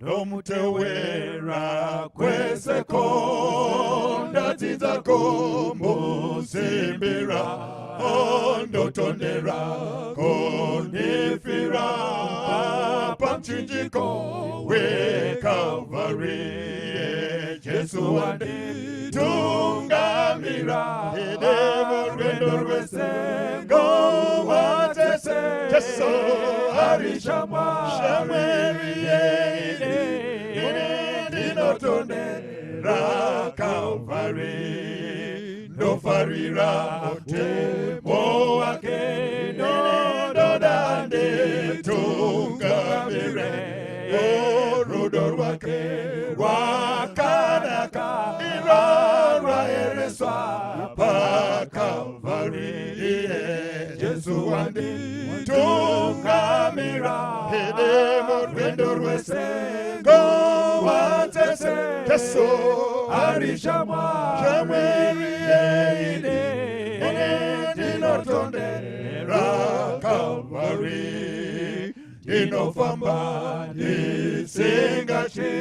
Nomutewera kwese konda tizako musimbira ondotondera konifira pamchinjiko we Calvary Jesu wandi tungamira edemo rwendo rwese go watese Jesu harishama shamweriye Dinotondera Calvary Nofarira otemo wake Nododande tungamire Orudor wake Wakanaka Irara ereswa Pa Calvary Jesu wandi tungamira Hedemo rwendo rwese Go watese Jesu arishama Shamweriye Dinotondera Calvary Dinofamba Disingachi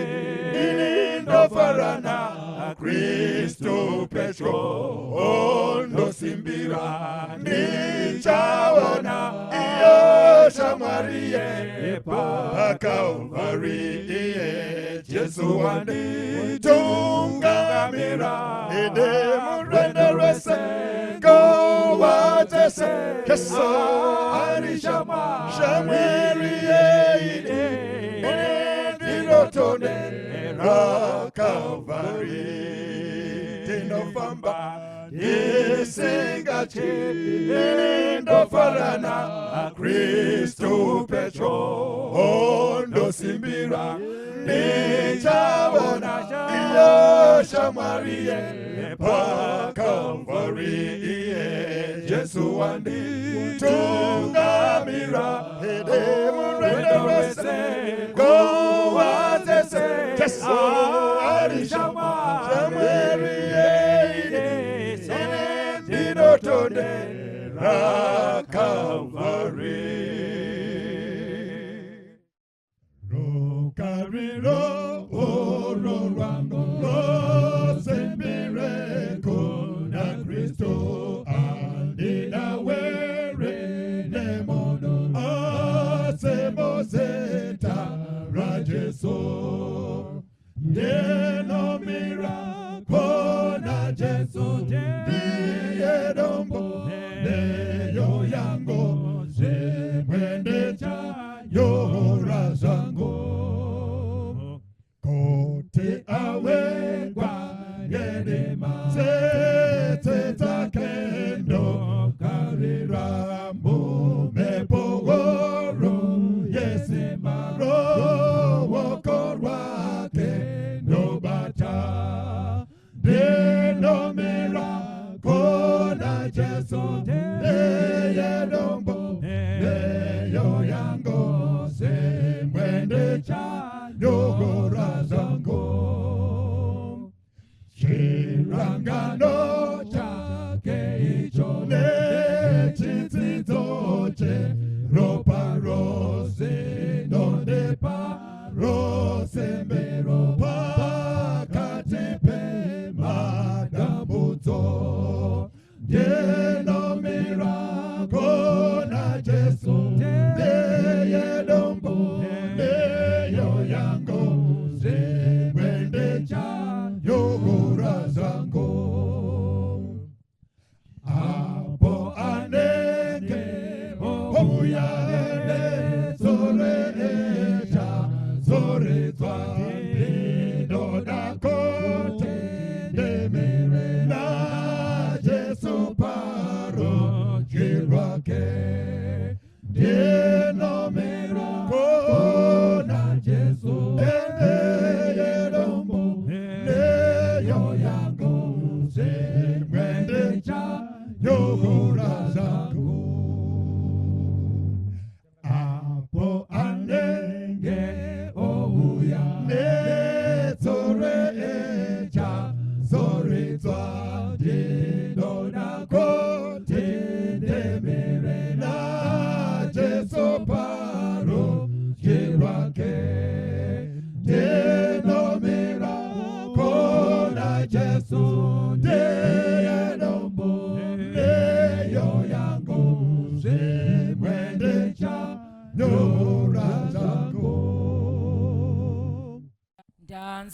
Dinofarana Kristo Petro Ondo simbira Nichawana Iyo Shamariye Pa Calvary Jesu wandi tungamira edemu rwendo rwese go watese Jesu arishama shamweriye dinotondera Calvary dinofamba disingachi dindofarana Kristo Petro ondo simbira Nichabona iyo shamariye Pa Calvary Jesu wandi tungamira edemu rwendo rwese go watese Jesu arishama shamweriye dinotondera Calvary Cariro oro rwando sembire kuna Kristo andina were nemono asemoseta rajeso denomira kona Jesu diedombo neyo yango zemwendeja yorazango Kote awe kwa yenema Sete takendo Karira mume pogoro Yesema roho korwake Nobata Denomera Kona Jesu Neye dombo Neyo yango Semwende cha Yogo razango Shirangano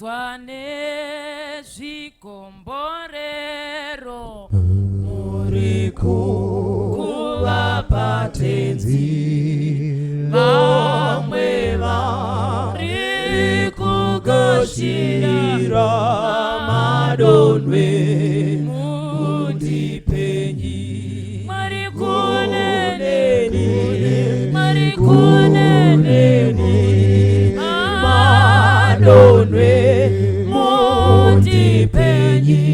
twane zvikomborero muri kuvapatenzi vamwe vari kugashira madonwe mundipenyi marikuneneni madonwe mundipenyi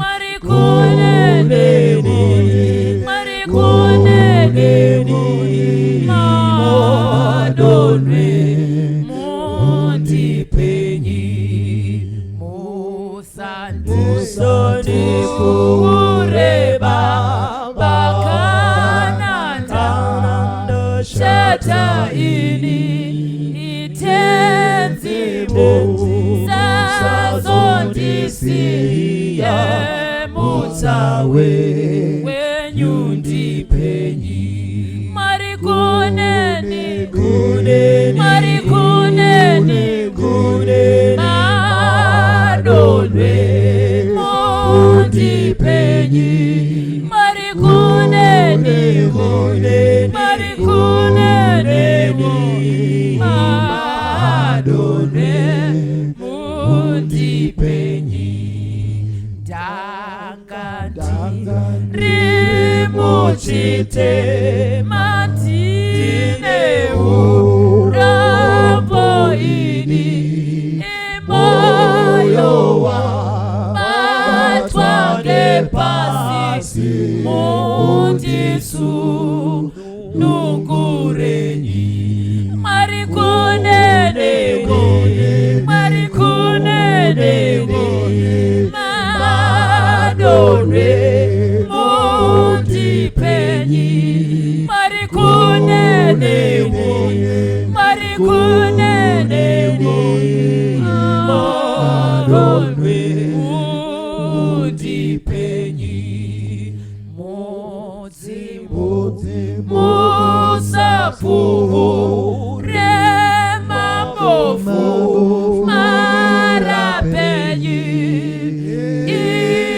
marikuneneni madonwe mundipenyi musandi kureba bakananda shata ini itenzimu sazondisiye mutawe wenyundipenyi marikuneni madonwe mundipenyi marikuneni madonwe mundipenyi rimuchite matineu rambo ini imoyowa matwange pasi mundisu nukurenyi marikuneni madonwe mundipenyi marikuneni madonwe mundipenyi musafuhure mabofu marapenyi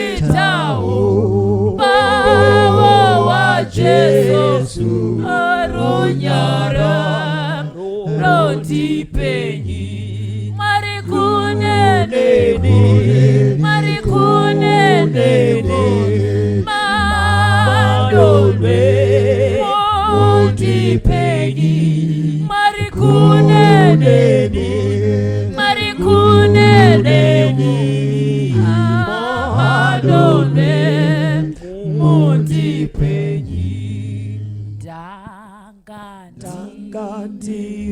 itau bawa wa Jesu arunyara rondipenyi marikuneni madonwe mundipenyi marikuneni madonwe mundipenyi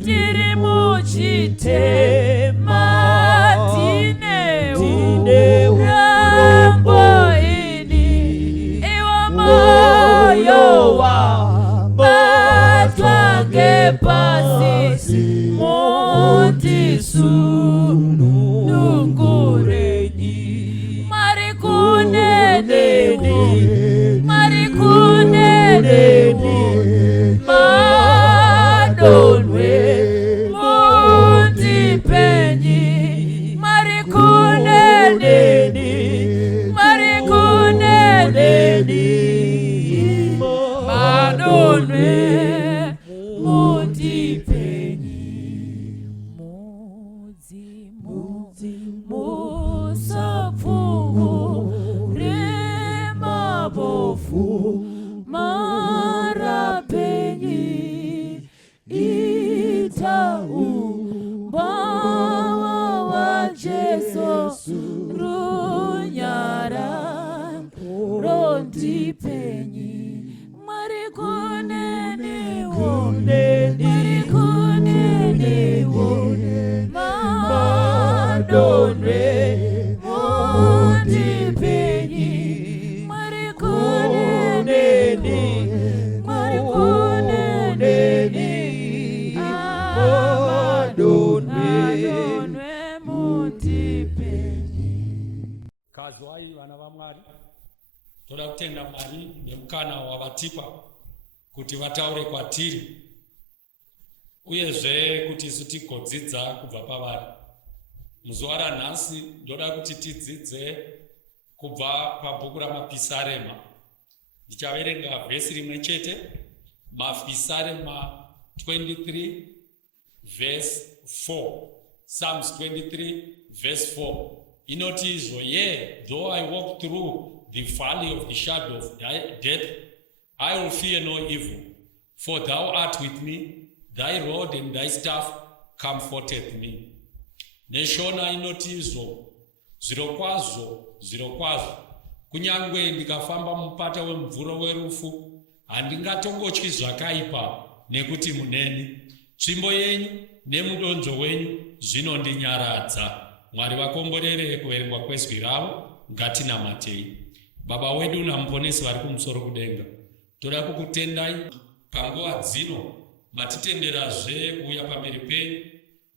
tiri muchite matineu rambo ini iwa moyowa matwange pasi mundisu nungurenyi marikuneni madonwe mundipenyi marikuneni madonwe mundipenyi musafuhure mabofu marapenyi itau bawa wa Jesu runyara rondipenyi marikuneni madonwe mundipenyi marikuneni madonwe mundipenyi. Kazwai vana va Mwari toda kutenda Mwari nemukana wavatipa kuti vataure kwatiri uyezve kuti isu tigodzidza kubva pavari. Muzuva ranhasi ndoda kuti tidzidze kubva pabhuku ramapisarema. Ndichaverenga vhesi rimwe chete, Mapisarema 23 verse 4. Psalms 23 verse 4. Inoti izvo, yea, though I walk through the valley of the shadow of death, I will fear no evil, for thou art with me, thy rod and thy staff comforteth me. Neshona inoti izvo, zvirokwazvo, kunyangwe ndikafamba mupata wemvura werufu, handingatongotyi zvakaipa, nekuti muneni. Tsvimbo yenyu nemudonzvo wenyu zvinondinyaradza. Mwari vakomborere kuverengwa kwezwi ravo, ngatinamatei. Baba wedu namuponesi vari kumusoro kudenga, toda kukutendai panguva dzino matitenderazve kuuya pamberi penyu.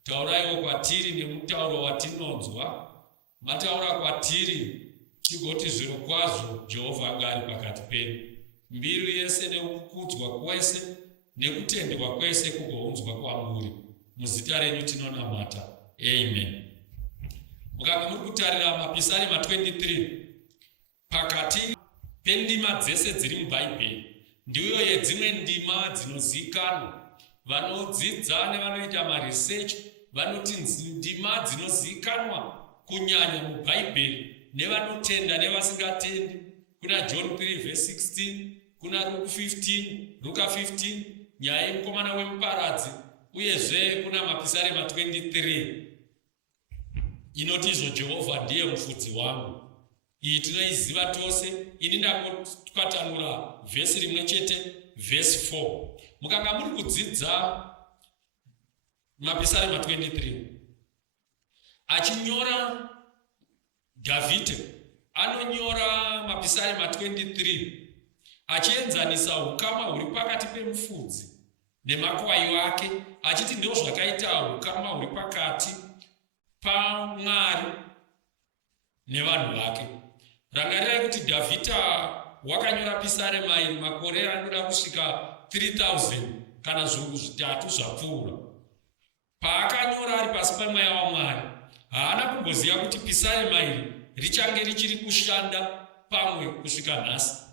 Tauraiwo kwatiri nemutauro watinonzwa, mataura kwatiri tigoti zvirokwazvo Jehovha ngari pakati penyu. Mbiru yese nekukudzwa kwese nekutendwa kwese kugounzwa kwamuri. Muzita renyu tinonamata. Amen. Mukanga muri kutarira Mapisarema 23, pakati pendima dzese dziri mubhaibheri ndiyo yedzimwe ndima dzinozikanwa. Vanodzidza nevanoita maresearch vanoti ndima dzinozikanwa kunyanya mubhaibheri, nevanotenda nevasingatendi. Kuna John 3 verse 16, kuna Luka 15, nyaya yemukomana wemuparadzi, uyezve kuna Mapisarema 23 inoti izvo, Jehovha ndiye mufudzi wangu. Iyi tinoiziva tose. Ini ndakotwatanura vhesi rimwe chete, vhesi 4. Mukanga muri kudzidza Mapisarema 23, achinyora Dhavhidhi anonyora Mapisarema 23 achienzanisa ukama huri pakati pemufudzi nemakwai wake, achiti ndio zvakaita ukama huri pakati paMwari nevanhu vake. Rangarirai kuti Dhavhidhi wakanyora Pisarema iri makore anoda kusvika 3000 kana zviuru zvitatu zvapfuura. Paakanyora ari pasi pamweya waMwari, haana kumboziva kuti Pisarema iri richange richiri kushanda pamwe kusvika nhasi.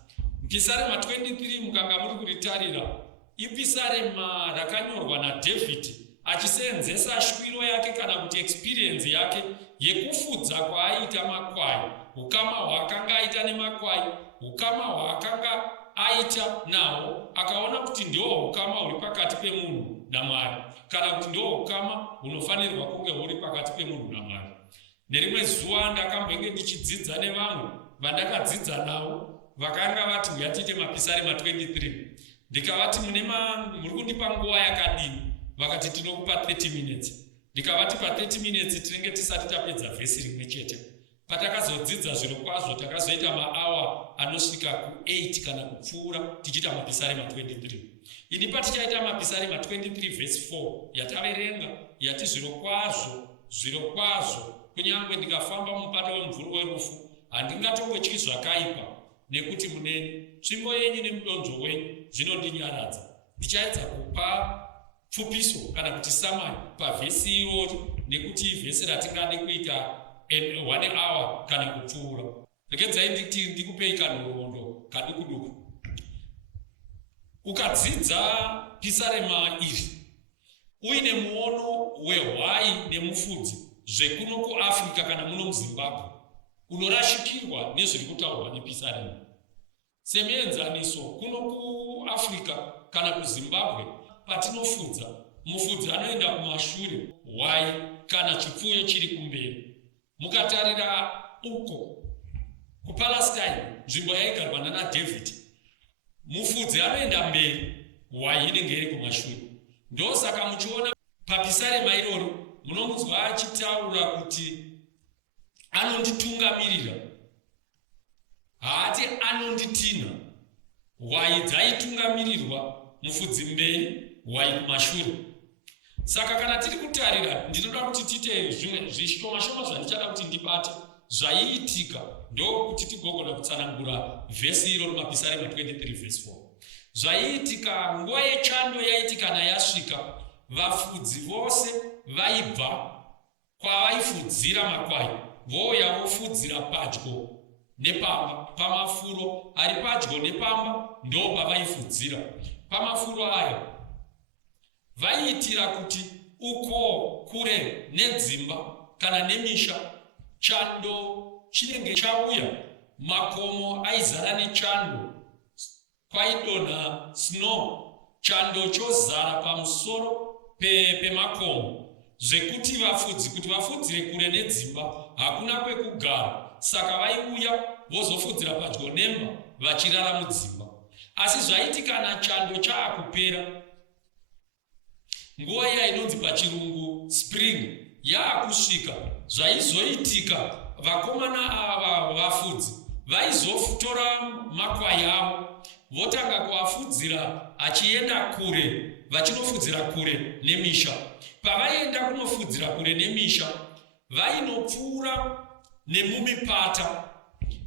Pisarema 23 mukanga muri kuritarira, ipisarema rakanyorwa naDhavhidhi achisenzesa shwiro yake kana kuti experience yake yekufudza kwaaita makwai, ukama hwaakanga aita nemakwai, ukama hwaakanga aita nawo, akaona kuti ndiwo ukama huri pakati pemunhu naMwari, kana kuti ndiwo ukama hunofanirwa kunge huri pakati pemunhu naMwari. Nerimwe zuva ndakambenge ndichidzidza nevamwe vandakadzidza navo, vakanga vati ngatiite Mapisarema 23. Ndikavati muri kundipa nguva yakadini? Vakati tinokupa 30 minutes. Ndikavati pa 30 minutes tinenge tisati tapedza vhesi rimwe chete. Patakazodzidza zvirokwazvo takazoita maawa anosvika ku8 kana kupfuura tichiita Mapisarema 23. Ini patichaita Mapisarema 23 vhesi 4 yataverenga yati zvirokwazvo kunyangwe ndikafamba mupata wemvura werufu handingatongotyi zvakaipa, nekuti muneni. Tsvimbo yenyu nemudonzvo wenyu zvinondinyaradza. Ndichaedza kupa pfupiso kana kuti samari pavhesi irori, nekuti vhesi ratingade kuita 1 hour kana kupfuura. Rekedzai ndikupei kanhoroondo kadukuduku. Ukadzidza Pisarema iri uine muono wehwai nemufudzi zvekuno kuAfrica kana muno muZimbabwe, unorashikirwa nezviri kutaurwa nePisarema. Semuenzaniso, kuno kuAfrica kana kuZimbabwe patinofudza, mufudzi anoenda kumashure, hwai kana chipfuyo chiri kumberi. Mukatarira uko kuPalestine, nzvimbo yaigarwa naDhavhidhi, mufudzi anoenda mberi, hwai inenge iri kumashure. Ndosaka muchiona paPisarema iroro munomunzwa achitaura kuti anonditungamirira, haati anonditina. Hwai dzaitungamirirwa, mufudzi mberi, hwai kumashure. Saka kana tiri kutarira, ndinoda kuti tiite zvimwe zvishoma zvandichada kuti ndibate zvaiitika, ndokuti tigogona kutsanangura vhesi iro Mapisarema 23 vhesi 4. Zvaiitika nguva yechando yaitika kana yasvika, vafudzi vose vaibva kwavaifudzira makwai vouya vofudzira padyo nepamba. Pamafuro ari padyo nepamba ndo pavaifudzira. Pamafuro aya vaiitira kuti uko kure nedzimba kana nemisha chando chinenge chauya, makomo aizara nechando, kwaidonha snow, chando chozara pamusoro pemakomo zvekuti vafudzire kure nedzimba hakuna kwekugara. Saka vaiuya vozofudzira padyo nemba vachirara mudzimba. Asi zvaiti kana chando chaakupera, nguva iya inonzi pachirungu spring yaakusvika, zvaizoitika vakomana ava vafudzi vaizotora makwai avo votanga kuafudzira achienda kure, vachinofudzira kure nemisha. Pavaienda kunofudzira kure nemisha, vainopfuura nemumipata.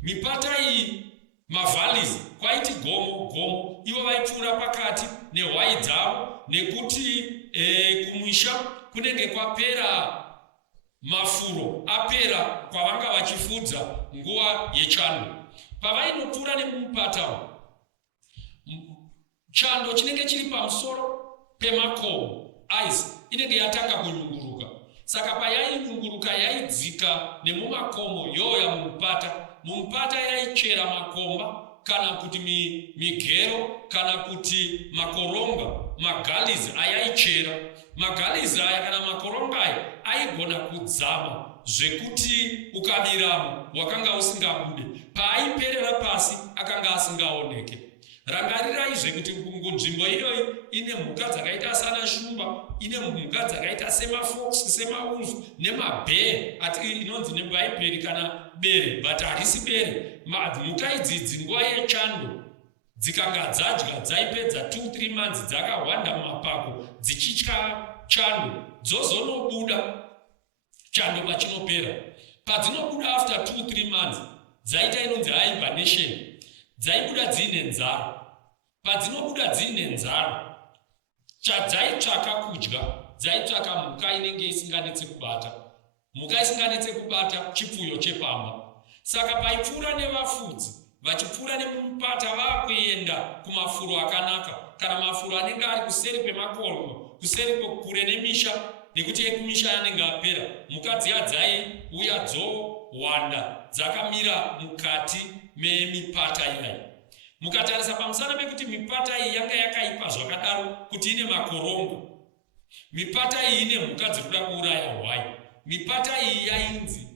Mipata iyi mavalleys, kwaiti gomo, ivo vaipfuura pakati nehwai dzavo, nekuti kumusha kunenge kwapera mafuro, apera kwavanga vachifudza nguva yechando. Pavainopfuura nemumupata, chando chinenge chiri pamusoro pemakomo, ice inenge yatanga kunyunguruka. Saka payainyunguruka yaidzika nemumakomo yoya mumupata. Mumupata yaichera makomba kana kuti migero kana kuti makoronga, magalizi ayaichera. Magalizi aya kana makoronga aya aigona kudzama zvekuti ukaviramo wakanga usingabude. Paaiperera pasi akanga asingaoneke. Rangarirai kuti nzvimbo iyoyi ine mhuka dzakaita sana shumba, ine mhuka dzakaita semafox, semawolf nemabhee, ati inonzi nebhaibheri kana bere, but harisi bere. Mhuka idzidzi nguva yechando dzikanga dzadya, dzaipedza 2-3 months dzakawanda mumapako dzichitya chando, dzozonobuda chando pachinopera. Padzinobuda after 2-3 months dzaita inonzi hibernation, dzaibuda dziine nzara. Padzinobuda dziine nzara, chadzaitsvaka kudya, dzaitsvaka mhuka inenge isinganetse kubata. Mhuka isinganetse kubata chipfuyo chepamba. Saka paipfuura nevafudzi vachipfuura nemumupata vakuenda kumafuro akanaka, kana mafuro anenge ari kuseri pemakomo, kuseri kure nemisha, nekuti ekumisha yanenge apera. Mhuka dziya dzaiuya dzowanda dzakamira mukati memipata iyayi. Mukatarisa pamusana pekuti mipata iyi yanga yakaipa zvakadaro kuti ine makorongo, mipata iyi ine mhuka dzirikuda kuuraya hwai. Mipata iyi yainzi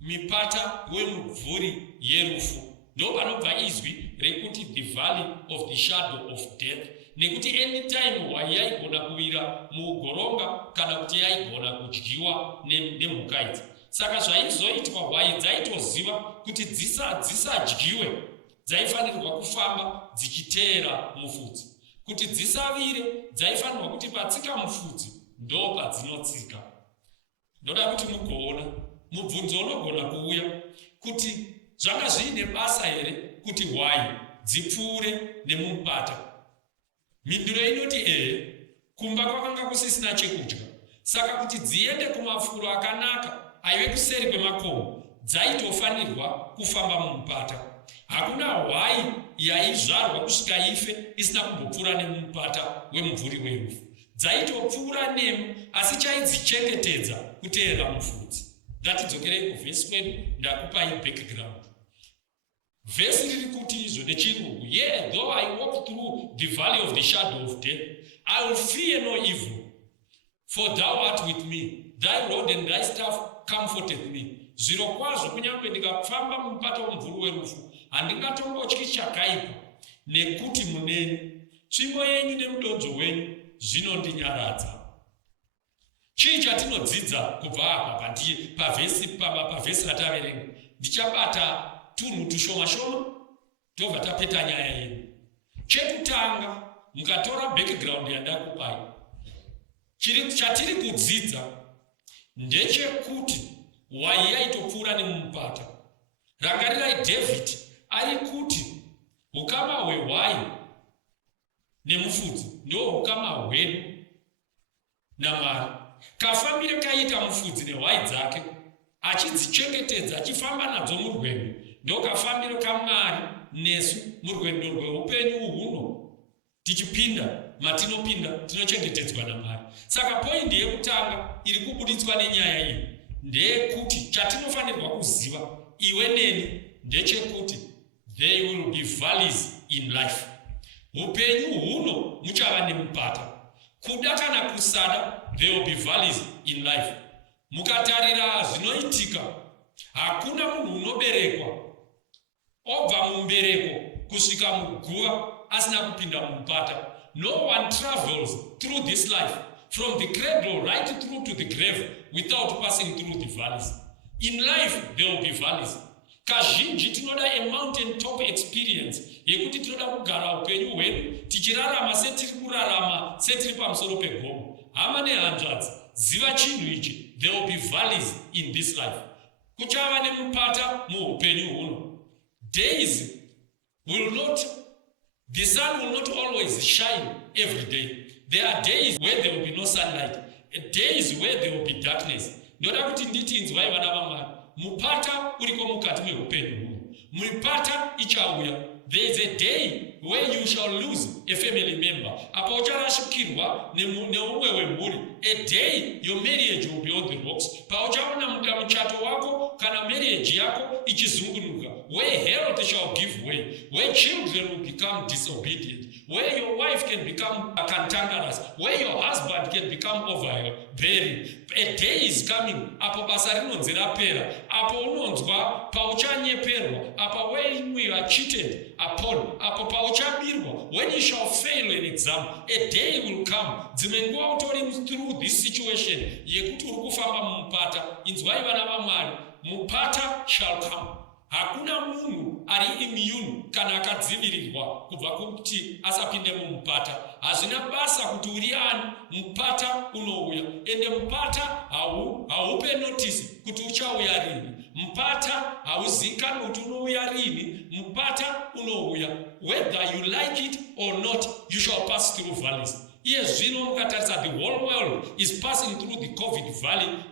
mipata wemumvuri yerufu. Ndo panobva izwi rekuti the valley of the shadow of death, nekuti anytime hwai yaigona kuvira mugoronga kana kuti yaigona kudyiwa nemhuka idzi. Saka zvaizoitwa hwai dzaitoziva kuti dzisadyiwe, dzaifanirwa kufamba dzichiteera mufudzi. Kuti dzisavire, dzaifanirwa kuti patsika mufudzi ndo padzinotsika. Ndoda kuti mugoona mubvunzo unogona kuuya kuti zvanga zviine basa here kuti hwai dzipfuure nemumupata. Mhinduro inoti ehe, kumba kwakanga kusisina chekudya. Saka kuti dziende kumafuro akanaka aive kuseri kwemakomo, dzaitofanirwa kufamba mumupata. Hakuna hwai yaizvarwa kusvika ife isina kumbopfuura nemupata wemumvuri werufu. Dzaitopfuura nemo, asi chaidzichengetedza kuteera mufudzi. Ngatidzokerei kuvhesi kwedu, ndakupai background. Vhesi riri kuti izvo nechirungu, yea, though I walk through the valley of the shadow of death, I will fear no evil, for thou art with me, thy rod and thy staff comforted me. Zviro kwazvo kunyange ndikafamba mumupata womumvuri werufu, handingatongotyi chakaipa, nekuti muneni tsvimbo yenyu nemudonzvo wenyu zvinondinyaradza. Chii chatinodzidza kubva apa pavhesi rataverenga? Ndichabata tunhu tushoma shoma tobva tapeta nyaya yedu. Chekutanga, mukatora background yandakupai, chatiri kudzidza ndechekuti hwai yaitopfuura nemumupata. Rangarirai David ari kuti ukama hwehwai nemufudzi ndo ukama hwedu naMwari. kafambiro kaita mufudzi nehwai dzake, achidzichengetedza achifamba nadzo murwendo, ndokafambiro kaMwari nesu murwendo rweupenyu huno. Tichipinda matinopinda tinochengetedzwa naMwari. Saka poindi yekutanga iri kubuditswa nenyaya iyi ndeyekuti chatinofanirwa kuziva iwe neni ndechekuti there will be valleys in life. Upenyu huno muchava nemupata. Kuda kana kusada, there will be valleys in life. Mukatarira zvinoitika, hakuna munhu unoberekwa obva mumbereko kusvika muguva asina kupinda mumupata. No one travels through this life from the cradle right through to the grave without passing through the valleys. In life there will be valleys. Kazhinji tinoda a mountain top experience yekuti tinoda kugara upenyu hwedu tichirarama setiri kurarama setiri pamusoro pegomo. Hama nehanzvadzi, ziva chinhu ichi, there will be valleys in this life. Kuchava nemupata muupenyu huno. Days will not, the sun will not always shine every day. There are days where there will be no sunlight, days where there will be darkness. Ndoda kuti nditi inzwai vana vaMwari, mupata uriko mukati meupenyu huno. Mupata ichauya. There is a day where you shall lose a family member. Apa ucharashikirwa neumwe wemhuri. A day your marriage will be on the rocks. Pa uchaona muchato wako kana marriage yako ichizungunuka. Where health shall give way. Where children will become disobedient. Where your wife can become cantankerous. Where your husband can become overbearing. A day is coming. Apo basa rinonzi rapera. Apo unonzwa pauchanyeperwa. Apo when you are cheated upon. Apo pauchabirwa. When you shall fail an exam. A day will come. Dzimenguwa utori through this situation. Yekuti urikufamba mumupata. Inzwai vana vaMwari. Mupata shall come. Hakuna munhu ari immune kana akadzivirirwa kubva kuti asapinde mumupata. Hazvina basa kuti uri ani, mupata unouya. Ende mupata haupe notice kuti uchauya rini. Mupata hauzikanwi kuti unouya rini. Mupata unouya. Whether you like it or not, you shall pass through valleys. Yes, zvino mukatarisa, the whole world is passing through the COVID valley,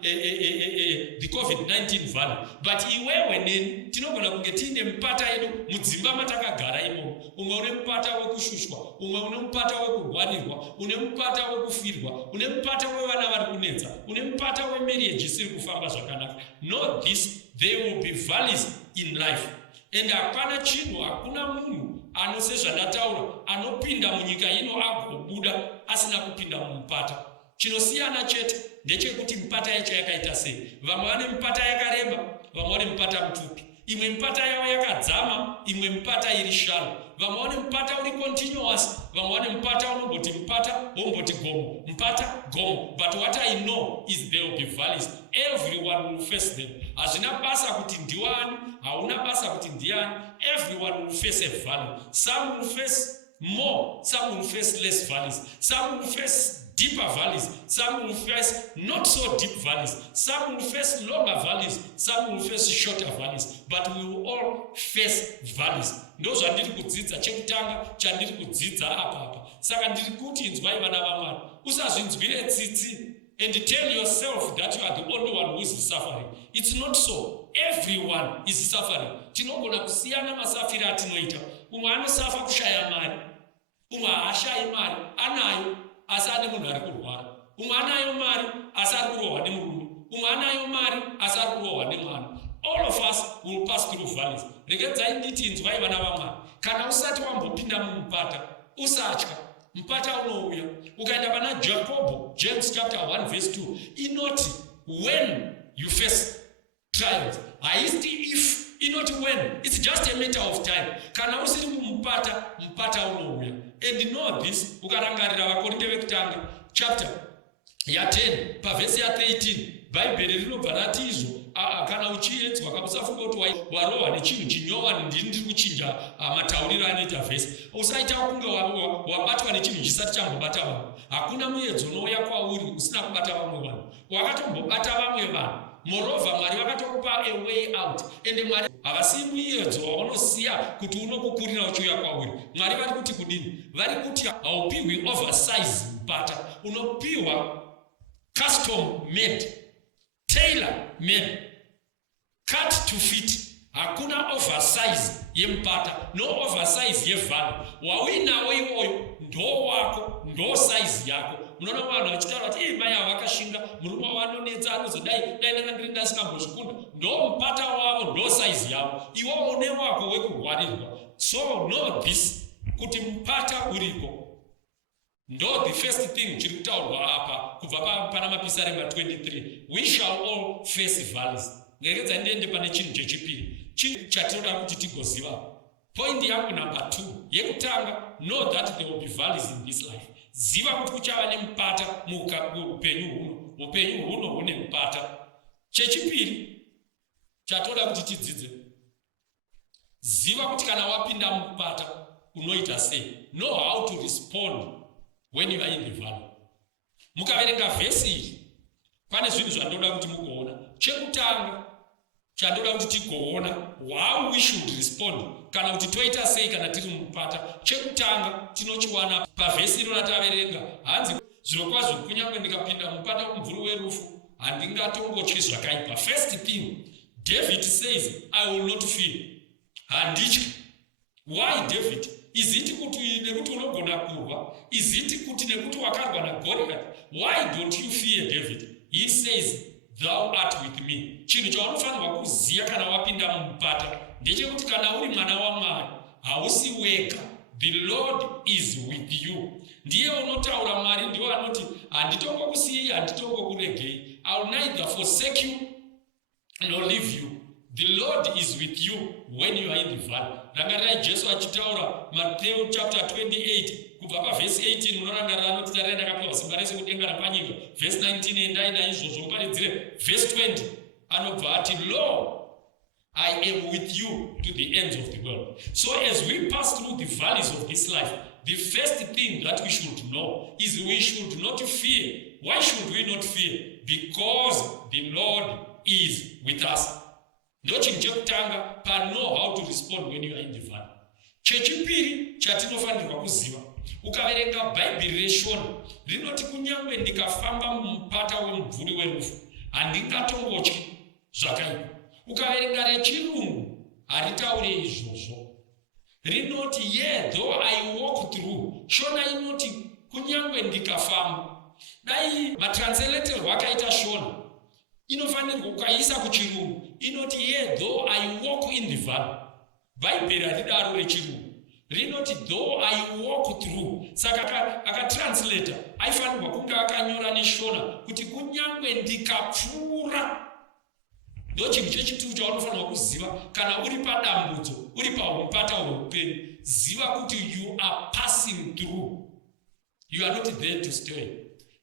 the COVID-19 valley. But iwewe neni tinogona kunge tiine mupata yedu mudzimba matakagara imomo. Umwe une mupata wekushushwa, umwe une mupata wekurwanirwa, une mupata wekufirwa, une mupata wevana vari kunetsa, une mupata wemarriage isiri kufamba zvakanaka. Know this, there will be valleys in life. And hapana chinhu, hakuna munhu anosezvandataura anopinda munyika ino agobuda asina kupinda mumupata. Chinosiyana chete ndechekuti mupata yacho yakaita sei. Vamwe vane mipata yakareba, vamwe vane mupata mupfupi. Imwe mipata yavo yakadzama, imwe mipata iri shallow. Vamwe vane mupata uri continuous, vamwe vane mupata unomboti mupata womboti gomo, mupata gomo. But what I know is there will be valleys. Everyone will face them. Hazvina basa kuti ndiwani, hauna basa kuti ndiani. Everyone will face a valley. Some will face more, some will face less valleys. Some will face deeper valleys. Some will face not so deep valleys. Some will face longer valleys. Some will face shorter valleys. But we will all face valleys. Ndo zvandiri kudzidza chekutanga chandiri kudzidza apa. Saka ndiri kuti inzwai vana vaMwari, usazvinzwire tsitsi and tell yourself that you are the only one who is suffering. It's not so. Everyone is suffering. Tinogona kusiyana masafiro atinoita. Umwe anosafa kushaya mari, umwe haashayi mari, anayo asi ane munhu ari kurwara. Umwe anayo mari asi ari kurohwa nemurume, umwe anayo mari asi ari kurohwa nemwana. All of us will pass through valleys. Regedzai nditi inzwai vana vaMwari, kana usati wambopinda mumupata usatya. Mupata unouya. Ukaenda pana Jacob, James chapter 1 verse 2, inoti when you face trials, haisti if, inoti when, it's just a matter of time. Kana usiri mumupata, mupata unouya. And know this, ukarangarira vaKorinde vekutanga chapter ya 10 pavhesi ya 13, Bhaibheri rinobva rati izvo, kana uchiedzwa kamusafunga kuti warohwa nechinhu chinyowani. Ndiri kuchinja matauriro anoita vhesi. Usaita kunge wabatwa nechinhu chisati chambobata vamwe. Hakuna muedzo unouya kwauri usina kubata vamwe vanhu. Wakatombobata vamwe vanhu. Moreover, Mwari vakatokupa a way out. And Mwari havasi muedzo waunosiya kuti unokukurira uchiuya kwauri. Mwari vari kuti kudini? Vari kuti haupiwi oversize mupata. Unopiwa custom made, tailor made, cut to fit. Hakuna oversize yempata, no oversize yevhalo. Wawinawo iwoyo ndo wako, ndo size yako. Munoona vanhu vachitaura kuti mai avakashinga, murume wanonetsa anozodai ndanga ndasingambozvikunda. Ndo mupata wavo, ndo size yavo. Iwo une wako wekuhwarirwa. So know this, kuti mupata uriko. Ndo the first thing chiri kutaurwa apa kubva pana mapisarema 23. We shall all face valleys. Ngeredza ndiende pane chinhu chechipiri. Chinhu chatinoda kuti tigoziva. Point yangu number 2 yekutanga, know that there will be valleys in this life. Ziva kuti kuchava nemupata muupenyu huno. Upenyu huno hune mupata. Chechipiri chatoda kuti tidzidze. Ziva kuti kana wapinda mupata unoita sei. Know how to respond when you are in the valley. Mukaverenga vhesi iyi pane zvinhu zvandoda kuti mugoona. Chekutanga chandoda kuti tigoona how we should respond kana kuti toita sei kana tiri mupata. Chekutanga tinochiwana pavhesi ino rataverenga. Hanzi zvirokwazvo kunyange ndikapinda mupata kumvuri werufu handingatongotyi zvakaipa. First thing, David says, I will not fear. Handityi. Why David? Is it kuti nekuti unogona kurwa? Is it kuti nekuti wakarwa naGoliath? Why don't you fear David? He says, thou art with me. Chinhu chaunofanirwa kuziya kana wapinda mumupata ndechekuti kana uri mwana waMwari hausi wega. The Lord is with you. Ndiye unotaura Mwari ndiwo anoti handitongokusiyei, handitongokuregei. I will neither forsake you nor leave you. The Lord is with you when you are in the valley. Rangarirai Jesu achitaura Matthew chapter 28 kubva pavhesi 18 munorangarira anoti tarira ndakapiwa simba rese kudenga napanyika. Vhesi 19 endai naizvozvo muparidzire. Vhesi 20 anobva ati lo, I am with you to the ends of the world. So as we pass through the valleys of this life, the first thing that we should know is we should not fear. Why should we not fear? Because the Lord is with us. Ndo chinhu chekutanga know how to respond when you are in the valley. Chechipiri chatinofanirwa kuziva, ukaverenga bhaibheri reshona rinoti kunyange ndikafamba mumupata wemumvuri werufu handingatongotyi zvakaipa. Ukaverenga rechirungu haritaure izvozvo. Rinoti yea though I walk through. Shona inoti kunyange ndikafamba. Dai matranslatorwa akaita shona inofanirwa ukaisa kuchirungu inoti yea though I walk in the valley. Bhaibheri haridaro rechirungu rinoti though I walk through. Saka akatranslata aifanirwa kunge akanyora neshona kuti kunyange ndikapfuura. Ndo chinhu chechitatu chaunofanirwa kuziva kana uri padambudzo, uri pamupata hweupenyu. Ziva kuti you are passing through. You are not there to stay.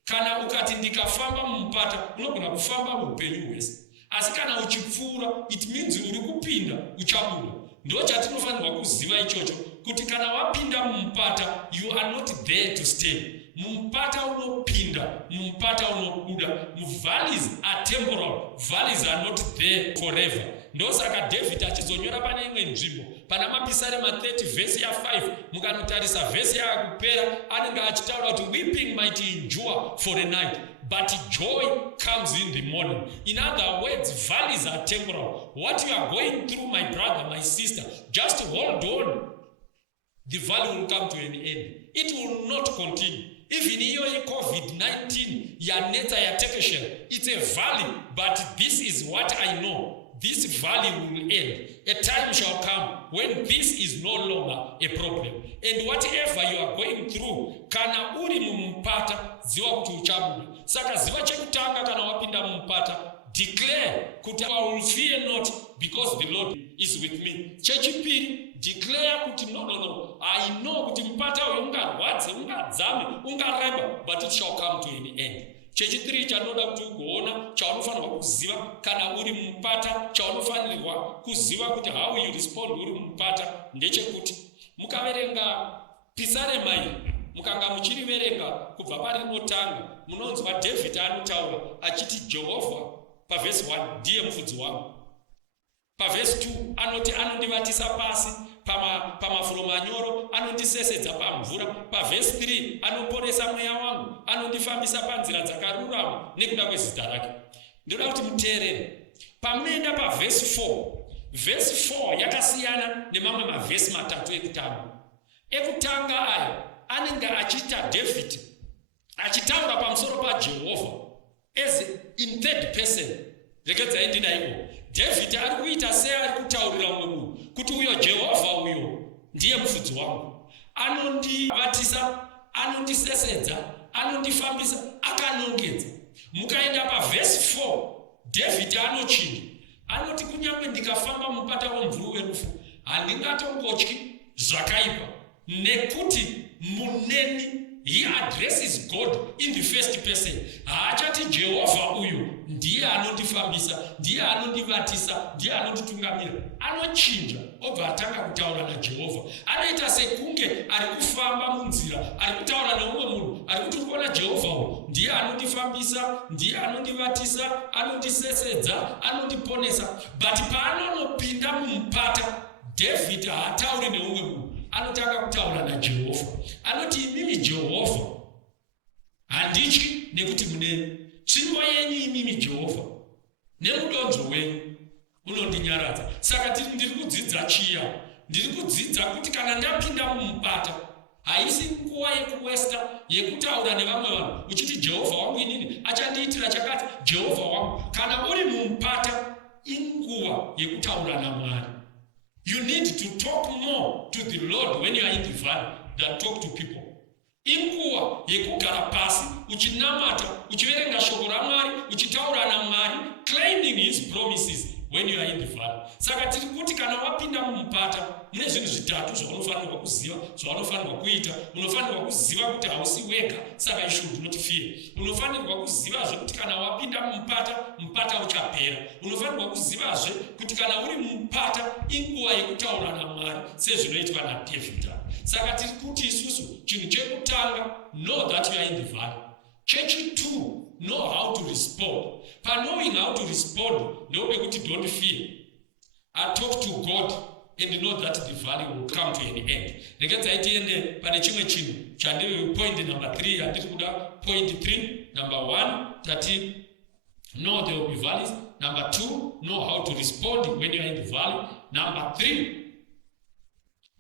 Kana ukati ndikafamba mumupata unogona kufamba muupenyu hwese, asi kana uchipfuura it means uri kupinda uchabuda. Ndo chatinofanirwa kuziva ichocho kuti kana wapinda mumupata you are not there to stay. Mumupata unopinda, mumupata unobuda. Valleys are temporal, valleys are not there forever. Ndo saka David achizonyora pane imwe nzvimbo pana mapisarema 30 vhesi ya5 mukanotarisa vhesi yakupera anenge achitaura kuti weeping might endure for a night but joy comes in the morning. In other words, valleys are temporal. What you are going through, my brother, my sister, just hold on. The valley will come to an end. It will not continue. Even iyo COVID-19 yanetsa yatekeshera, it's a valley, but this is what I know. This valley will end. A time shall come when this is no longer a problem. And whatever you are going through, kana uri mumupata, ziva kuti uchabuda. Saka ziva chekutanga kana wapinda mumupata, declare kuti I will fear not because the Lord is with me. Chechipiri, declare kuti no, I know kuti mupata ungarwadze, ungadzame, ungareba, but it shall come to an end. Chechitiri chanoda kuti ugoona, chaunofanirwa kuziva kana uri mupata, chaunofanirwa kuziva kuti how you respond uri mupata ndechekuti mukaverenga pisarema iyi mukanga muchiriverenga kubva parinotanga munonzwa David anotaura achiti Jehovha pavhesi 1 ndiye mufudzi wangu. Pavhesi 2 anoti anondivatisa pasi pamafuro manyoro, anondisesedza pamvura. Pavhesi 3 anoporesa mweya wangu, anondifambisa panzira dzakarurama nekuda kwezita rake. Ndoda kuti muteerere. Pamunoenda pavhesi 4, vhesi 4 yakasiyana nemamwe mavhesi matatu ekutanga. Ekutanga aya anenge achiita David achitaura pamusoro paJehovha as in third person. Rekedzai ndinaiwo. David ari kuita sei ari kutaurira mumwe munhu kuti uyo Jehovha uyo ndiye mufudzi wangu, anondivatisa, anondisesedza, anondifambisa, akanongedza. Mukaenda pavhesi 4, David anochinja, anoti kunyange ndikafamba mupata womvuru werufu handingatongotyi zvakaipa, nekuti muneni. He addresses God in the first person. Haachati Jehovha uyu ndiye anondifambisa, ndiye anondivatisa, ndiye anonditungamira. Anochinja obva atanga kutaura naJehovha. Anoita sekunge ari kufamba munzira, ari kutaura neumwe munhu, ari kuti kuona Jehovha uyu ndiye anondifambisa, ndiye anondivatisa, anondisesedza, anondiponesa. But paanonopinda mumupata, David haatauri neumwe munhu, anotanga kutaura naJehovha. Anoti imimi Jehovha handityi nekuti muneni. Tsvimbo yenyu imimi Jehovha nemudonzvo wenyu unondinyaradza. Saka ndiri kudzidza chiya, ndiri kudzidza kuti kana ndapinda mumupata haisi nguva yekuwesta yekutaura nevamwe vanhu uchiti Jehovha wangu inini achandiitira chakati. Jehovha wangu, kana uri mumupata inguva yekutaura naMwari. You need to talk more to the Lord when you are in the valley than talk to people. Inguva yekugara pasi uchinamata, uchiverenga shoko raMwari, uchitaura naMwari, claiming his promises when you are in the valley. Saka tiri kuti kana wapinda mumupata mune zvinhu zvitatu zvaunofanirwa kuziva, zvaunofanirwa kuita. Unofanirwa kuziva kuti hausi wega, saka you should not fear. Unofanirwa kuzivazve kuti kana wapinda mumupata, mupata uchapera. Unofanirwa kuzivazve kuti kana uri mumupata inguva yekutaura naMwari sezvinoitwa naDavid. Saka tiri kuti isusu chinhu chekutanga, know that you are in the valley. Church 2, know how to respond. For knowing how to respond, know that don't fear. I talk to God and know that the valley will come to an end. Rekedzai pane chimwe chinhu chandiri point number 3 handiri kuda point 3. Number 1 tati know there will be valleys. Number 2, know how to respond when you are in the valley. Number 3,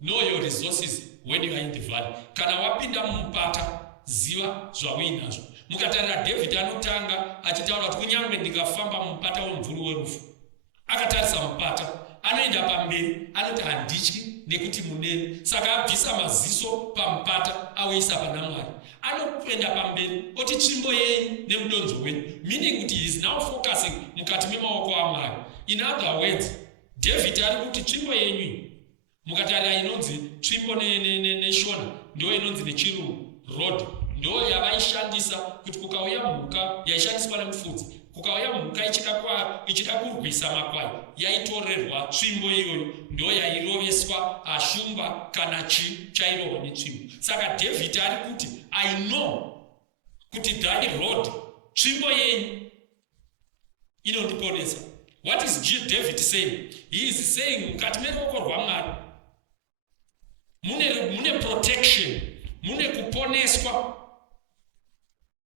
know your resources when you are in the valley. Kana wapinda mumupata, ziva zvauinazvo. Mukatarira David anotanga achitaura kuti kunyange ndikafamba mumupata womvuru werufu. Akatarisa mupata, anoenda pamberi, anoti handityi nekuti muneni. Saka abvisa maziso pamupata auyisa pana Mwari. Anoenda pamberi oti tsvimbo yenyu nemudonzvo wenyu, meaning kuti he is now focusing mukati memaoko aMwari. In other words, David ari kuti tsvimbo yenyu, mukatarira inonzi tsvimbo neshona, ndio inonzi nechirungu road, ndio yavaishandisa kuti kukauya mhuka yaishandiswa nemufudzi, kukauya mhuka ichida kurwisa makwai, yaitorerwa tsvimbo iyoyo, ndio yairoveswa ashumba kana chairohwa netsvimbo. Saka David ari kuti I know kuti thy road, tsvimbo yenyu inondiponesa. What is David saying? He is saying mukati meruoko rwaMwari mune protection, mune kuponeswa,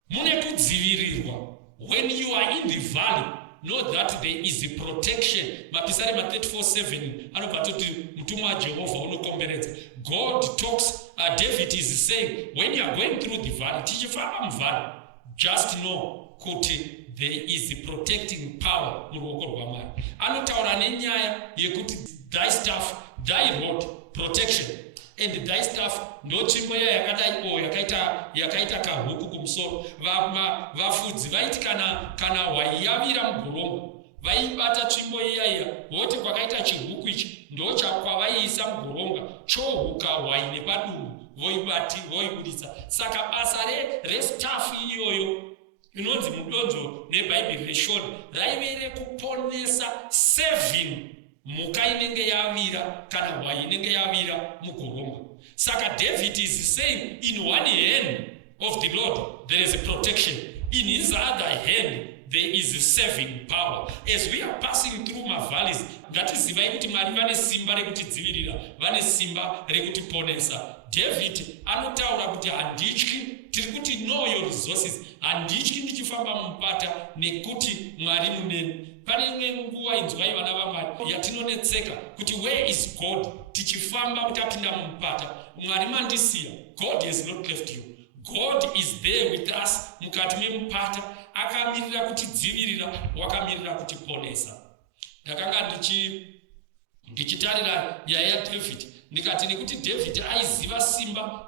mune kudzivirirwa. When you are in the valley, know that there is a protection. Mapisarema 34:7 anobva kuti mutumwa waJehovha unokomberedza. God talks, David is saying, when you are going through the valley, tichifamba muvalley, just know kuti there is a protecting power muruoko rwaMwari. Anotaura nenyaya yekuti thy staff, thy rod, protection. And thy staff ndo tsvimbo yakaita kahuku kumusoro. Vafudzi vaiti kana hwai yavira mugoronga, vaibata tsvimbo iyaiya voti kwakaita chihuku ichi ndo chakwavaiisa mugoronga chohuka hwai nepadumbu voibuditsa. Saka basa restaff iyoyo inonzi mudonzvo nebhaibheri reshona raive rekuponesa, saving mhuka inenge yavira kana hwai inenge yavira mugoronga. Saka David is saying in one hand of the Lord there is a protection, in his other hand there is saving power. As we are passing through my valleys, ngatizivai kuti Mwari vane simba rekutidzivirira, vane simba rekutiponesa. David anotaura kuti handityi, tiri kuti know your resources, handityi ndichifamba mumupata nekuti Mwari muneni. Pane imwe nguva inzwai vana vaMwari yatinonetseka kuti where is God? Tichifamba kuti apinda mumupata, Mwari mandisiya. God has not left you. God is there with us mukati memupata, akamirira kutidzivirira, wakamirira kutiponesa. Ndakanga ndichitarira nyaya yaDavid, ndikati nekuti David aiziva simba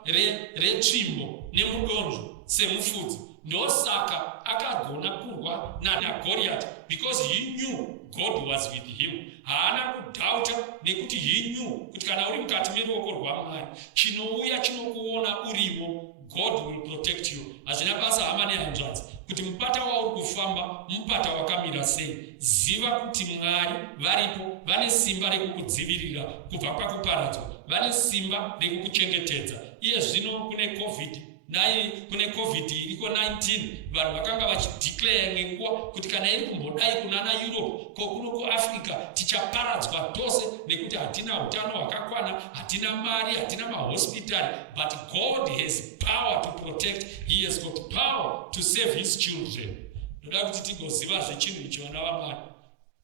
retsvimbo nemudonzvo semufudzi, ndosaka akagona kurwa naGoliath, because he knew God was with him. Haana kudhauta nekuti he knew kuti kana uri mukati meruoko rwaMwari, chinouya chinokuona urimo, God will protect you. Hazvina basa hama nehanzvadzi kuti mupata wauri kufamba mupata wakamira sei. Ziva kuti Mwari varipo, vane simba rekukudzivirira kubva pakuparadzwa, vane simba rekukuchengetedza. Iye zvino kune COVID iriko 19, vanhu vakanga vachideclare ngenguva kuti kana iri kumbodai kunana Europe, kokuno kuAfrica tichaparadzwa tose nekuti hatina utano hwakakwana, hatina mari, hatina mahospitari. But God has power to protect. He has got power to save his children. Ndoda kuti tigoziva zvechinhu ichi vana vaMwari.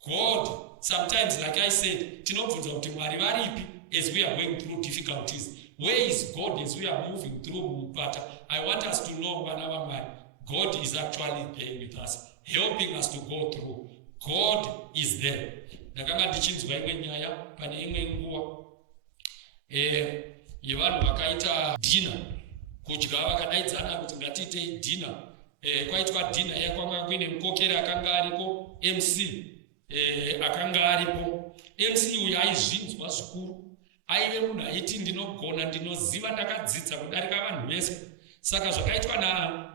God, sometimes like I said, tinobvunza kuti Mwari varipi as we are going through difficulties. Where is God as we are moving through mupata? I want us to know, vana vaMwari, God is actually there with us, helping us to go through. God is there. Ndakanga ndichinzwa imwe nyaya pane imwe nguva yevanhu vakaita dinner, kudya vakadaidzana kuti ngatiitei dinner. Kwaitwa dinner yakwanga kuine mukokeri akanga aripo, MC akanga aripo. MC uyu aizvinzwa zvikuru, aive munhu aiti ndinogona, ndinoziva, ndakadzidza kudarika vanhu vese. Saka zvakaitwa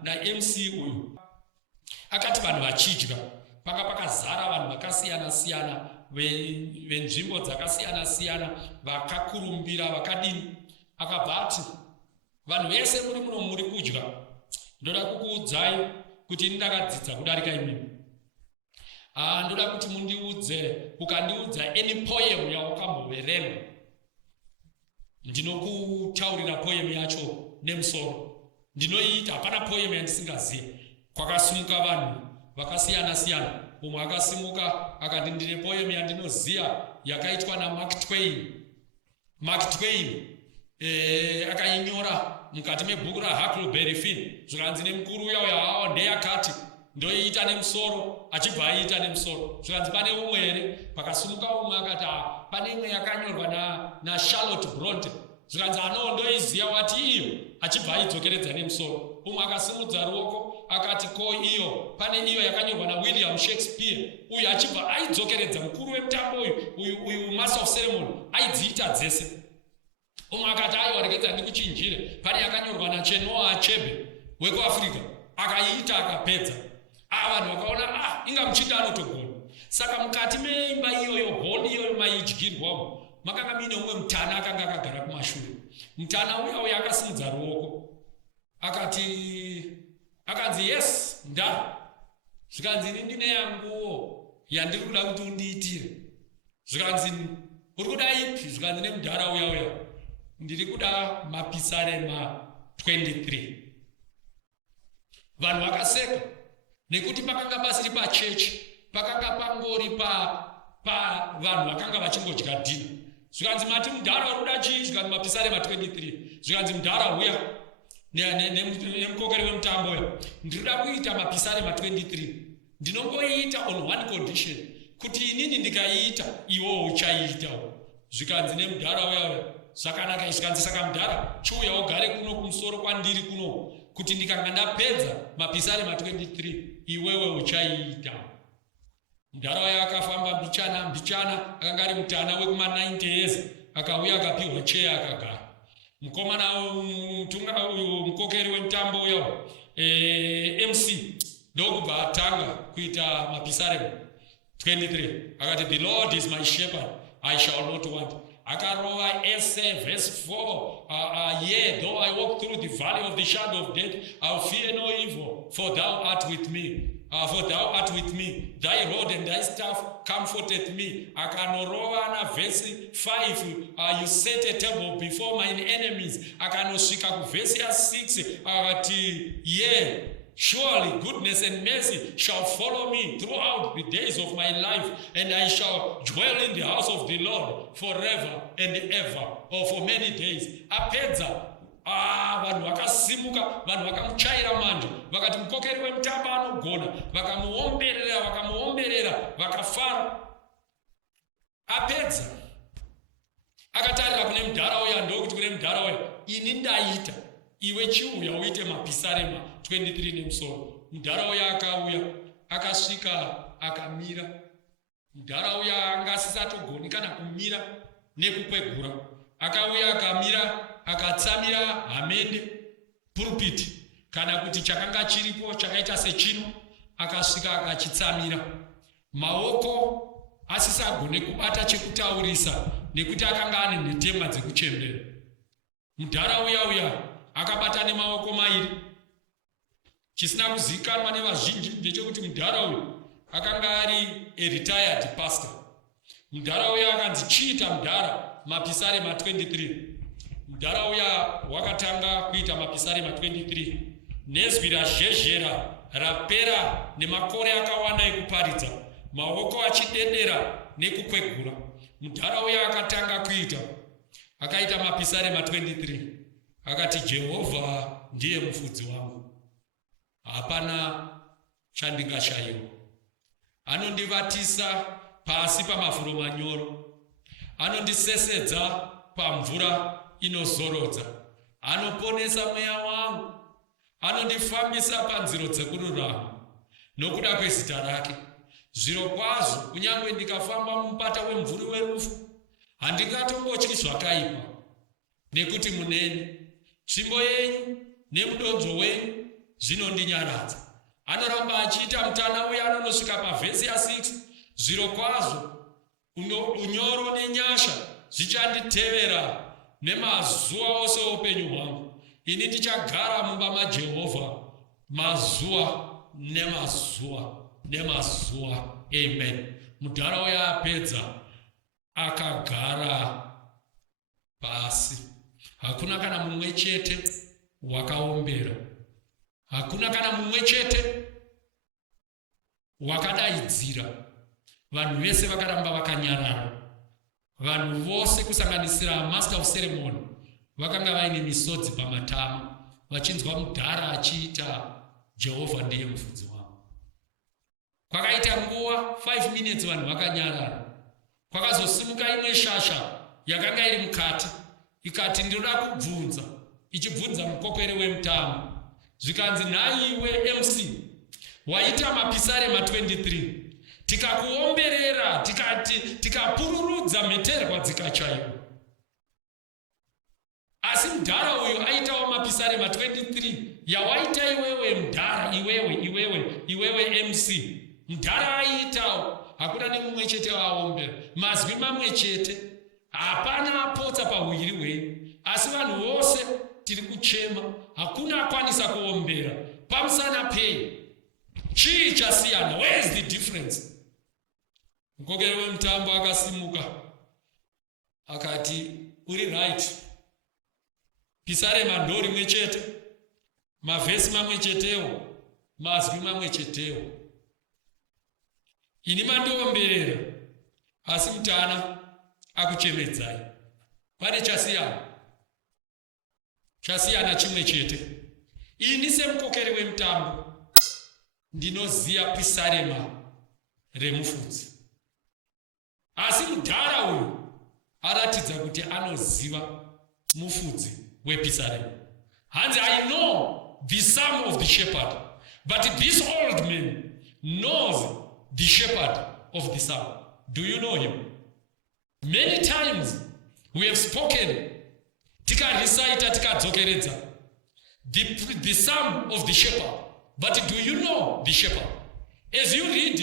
naMC uyu, akati vanhu vachidya panga pakazara vanhu vakasiyana-siyana venzvimbo dzakasiyana-siyana, vakakurumbira, vakadini. Akabva ati vanhu vese muri muno muri kudya, ndoda kukuudzai kuti ini ndakadzidza kudarika imimi. Ndoda kuti mundiudze, ukandiudza any poem yawakamboverenga, ndinokutaurira poem yacho nemusoro. Ndinoita, hapana poem yandisingaziva. Kwakasimuka vanhu vakasiyana-siyana. Umwe akasimuka akati ndine poem yandinoziva yakaitwa naMark Twain. Mark Twain akainyora mukati mebhuku raHuckleberry Finn. Zvikanzi nemukuru uya hawo ndeyakati, ndoiita nemusoro, achibva aiita nemusoro. Zvikanzi pane umwe here, pakasimuka umwe akati pane imwe yakanyorwa naCharlotte Bronte. Zvikanzi ndoiziva wati iyo, achibva aidzokeredza nemusoro. Umwe akasimudza ruoko akati ko iyo, pane iyo yakanyorwa naWilliam Shakespeare. Uyu achibva aidzokeredza, mukuru wemutambo uyu Master of Ceremony aidziita dzese. Umwe akati aiwarekedza ndikuchinjire, pane yakanyorwa naChinua Achebe wekuAfrica, akaiita akapedza. Vanhu vakaona inga muchinda anotogona. Saka mukati meimba iyoyo, hall iyoyo maidyirwamo, makanga muine umwe mutana akanga akagara kumashure. Mutana uya akasimudza ruoko akanzi yes nda. Zvikanzi ini ndine yanguwo yandiri kuda kuti undiitire. Zvikanzi uri kuda ipi? Zvikanzi nemudhara uya ndiri kuda mapisarema 23. Vanhu vakaseka nekuti pakanga pasiri pachechi, pakanga pangori vanhu vakanga vachingodya dhina. Zvikanzi mati mudhara uri kuda chii? Zvikanzi mapisarema 23. Zvikanzi mudhara uya nemukokeri wemutambo uya, ndiri kuda kuita mapisarema 23. Ndinongoiita on one condition, kuti inini ndikaiita iwo uchaitawo. Zvikanzi nemudhara uya zvakanaka. Zvikanzi saka mudhara chiuya ugare kuno kumusoro kwandiri kuno, kuti ndikanga ndapedza mapisarema 23 iwewe uchaita. Mudhara uya akafamba mbichana, akanga ari mutana wekuma 90 years, akauya akapiwa cheya akagara. Mukomana uyu mukokeri wemutambo uya MC ndokubva atanga kuita mapisarema 23. Akati the Lord is my shepherd, I shall not want. Akarova Ese verse 4, yea, though I walk through the valley of the shadow of death, I'll fear no evil, for thou art with me. for thou art with me, thy rod and thy staff comforteth me. Akanorova na verse 5, you set a table before mine enemies. Akanosvika kuvhesi ya 6 akati surely goodness and mercy shall follow me throughout the days of my life, and I shall dwell in the house of the Lord forever and ever, or for many days. Apedza vanhu vakasimuka, vanhu vakamuchaira mando, vakati mukokeri wemutambo anogona, vakamuomberera, vakafara. Apedza akatarira kune mudhara uya, ndokuti kune mudhara uya, ini ndaita, iwe chiuya uite mapisarema 23 nemusoro. Mudhara uya akauya, akasvika akamira. Mudhara uya anga asisatogoni kana kumira nekukwegura. Akauya akamira, akatsamira hamende, pulpiti, kana kuti chakanga chiripo chakaita sechino, akasvika akachitsamira. Maoko asisagone kubata chekutaurisa nekuti akanga ane nhetema dzekuchembera. Mudhara uya akabata nemaoko mairi. Chisina kuzikanwa nevazhinji ndechekuti mudhara uyu akanga ari a retired pastor. Mudhara uya akanzi chiita mudhara mapisarema 23. Mudhara uya wakatanga kuita mapisarema 23 nezwi razhezhera rapera nemakore akawanda ekuparidza, maoko achidedera nekukwegura. Mudhara uya akatanga kuita, akaita mapisarema 23, akati Jehovha ndiye mufudzi wangu, hapana chandingashayiwa. Anondivatisa pasi pamavhuro manyoro, anondisesedza pamvura inozorodza, anoponesa mweya wangu, anondifambisa panziro dzekururama nokuda kwezita rake. Zvirokwazvo kunyange ndikafamba mumupata wemvuri werufu, handingatombotyi zvakaipa, nekuti muneni tsvimbo yenyu nemudonzvo wenyu zvinondinyaradza. Anoramba achiita mutana uya anonosvika pavhesi ya 6, zvirokwazvo unyoro nenyasha zvichanditevera nemazuva ose oupenyu hwangu. Ini ndichagara mumba maJehovha mazuva nemazuva. Amen. Mudhara uya apedza akagara pasi. Hakuna kana mumwe chete wakaombera, hakuna kana mumwe chete wakadaidzira. Vanhu vese vakaramba vakanyarara. Vanhu vose kusanganisira master of ceremony vakanga vaine misodzi pamatama, vachinzwa mudhara achiita Jehovha ndiye mufudzi wangu. Kwakaita nguva 5 minutes vanhu vakanyarara. Kwakazosimuka imwe shasha yakanga iri mukati, ikati ndinoda kubvunza, ichibvunza mukokeri wemutambo. Zvikanzi nhaiwe MC waita mapisarema 23, tikakuomberera, tikapururudza mheterwa dzikachaiwa. Asi mudhara uyu aitawo mapisarema 23 yawaita iwewe mudhara, iwewe MC. Mudhara aitawo, hakuna nemumwe chete waombera. Mazwi mamwe chete, hapana apotsa pahwiri hwenyu. Asi vanhu vose tiri kuchema, hakuna akwanisa kuombera. Pamusana pei? Chii chasiyana? Where is the difference? Mukokeri wemutambo akasimuka akati, uri right, pisarema ndo rimwe chete, mavhesi mamwe chetewo, mazwi mamwe chetewo. Ini mandoomberera, asi mutana akuchemedzai. Pane chasiyana chimwe chete. Ini semukokeri wemutambo ndinoziya pisarema remufudzi, asi mudhara uyu aratidza kuti anoziva mufudzi wepisarema. Hanzi, I know the psalm of the shepherd, but this old man knows the shepherd of the psalm. Do you know him? Many times we have spoken, tikarecita, tikadzokeredza the psalm of the shepherd, but do you know the shepherd? As you read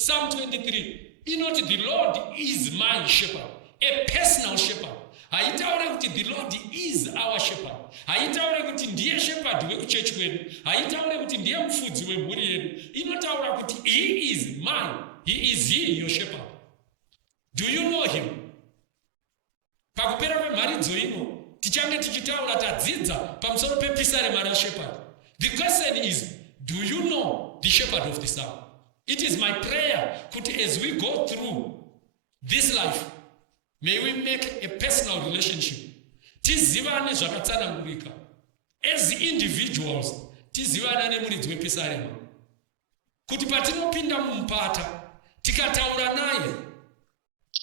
Psalm 23, you know the Lord is my shepherd, a personal shepherd. haitaura kuti the Lord is our shepherd, haitaura kuti ndiye shepherd wekuchechi kwedu, haitaura kuti ndiye mufudzi wemhuri yedu. Inotaura kuti he is mine, he is your shepherd. Do you know him? Pakupera kwemharidzo ino tichange tichitaura tadzidza pamusoro pepisarema rashepherd. The question is, do you know the shepherd of the psalm? It is my prayer that as we go through this life, may we make a personal relationship. Tizivane zvakatsanangurika. As individuals, tizivane nemuridzi wepisarema. Kuti patinopinda mumupata, tikataura naye,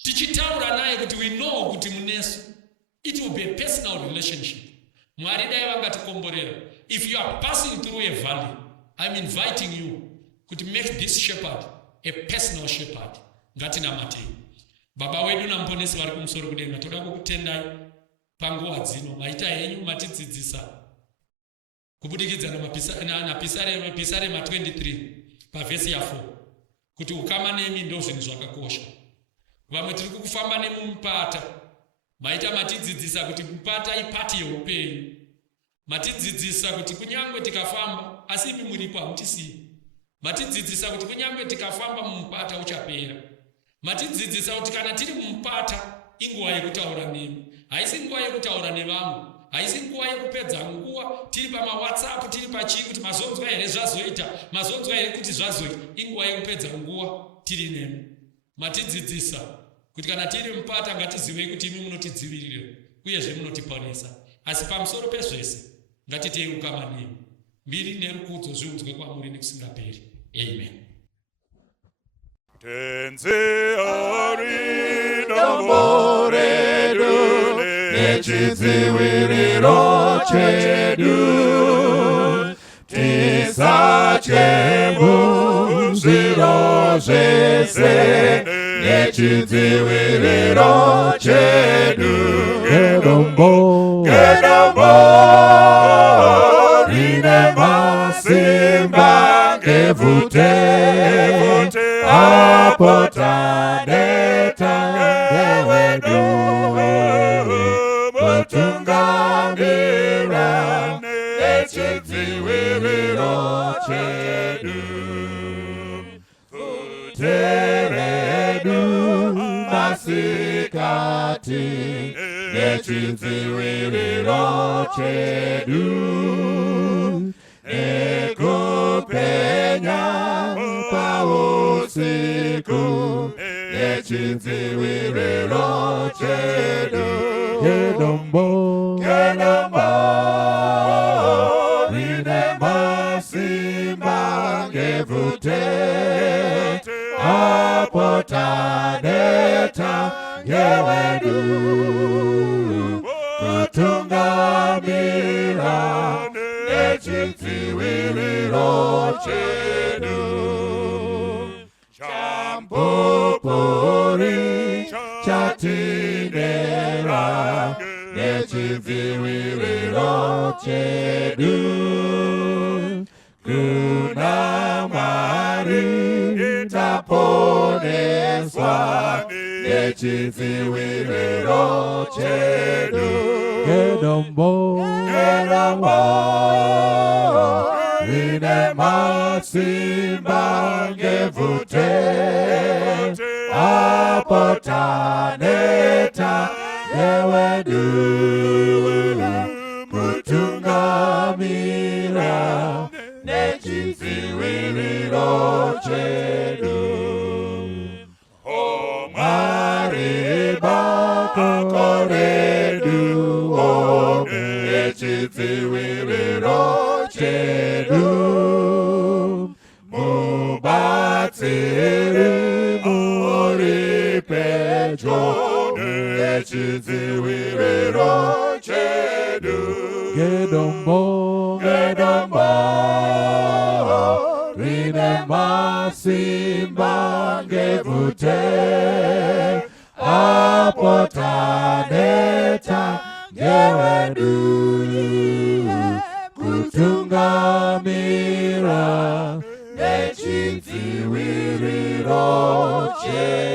tichitaura naye kuti we know kuti munesu, it will be a personal relationship. Mwari dai vangatikomborera. If you are passing through a valley, I'm inviting you to make this shepherd a personal shepherd. Ngatinamate. Baba wedu na mponesi vari kumusoro kudenga, toda kukutendai panguva dzino maita henyu matidzidzisa kubudikidza na Pisarema 23 pavhesi ya 4 kuti ukama nemi ndo zvinhu zvakakosha. Vamwe tiri kufamba nemumupata, maita matidzidzisa kuti mupata ipati yeupenyu. Matidzidzisa kuti kunyangwe tikafamba asi imi muripo hamutisiyi. Matidzidzisa kuti kunyangwe tikafamba mumupata uchapera. Matidzidzisa kuti kana tiri mumupata inguva yekutaura nemi, haisi nguva yekutaura nevamwe, haisi nguva yekupedza nguva tiri pamaWhatsApp, tiri pachii kuti mazonzwa here zvazoita, mazonzwa here kuti zvazoita. Inguva yekupedza nguva tiri nemi. Matidzidzisa kuti kana tiri mupata ngatizivei kuti imi munotidzivirira uyezve munotiponesa. Asi pamusoro pezvese ngatitei ukama nemi. Mbiri nerukudzo zviudzwe kwamuri nekusingaperi. Amen. Tenze ari dombo redu nechidziviriro chedu, tisache muzviro zvese nechidziviriro chedu. Gedombo rine masimba ngevute, apota deta ngewedu, mutungamira nechidziviriro chedu. Futeredu masikati nechidziviriro chedu, nekupenya pausiku nechidziviriro chedu. Gedombo rine masimba ngevute, apota deta ngewedu, kutungamira nechidziviriro chedu. Champopori chatinera nechidziviriro chedu, kuna Mwari taponeswa nechidziviriro chedu. Gedombo rine masimba ngevute, apota deta ngewedu, kutungamira nechidziviriro chedu. O Mwari bako redu, o nechidziviriro chedu, mubatsiri muri pedyo nechidziviriro chedu. Gedombo rine masimba ngevute, apota deta ngewedu, kutungamira nechidziviriro chedu.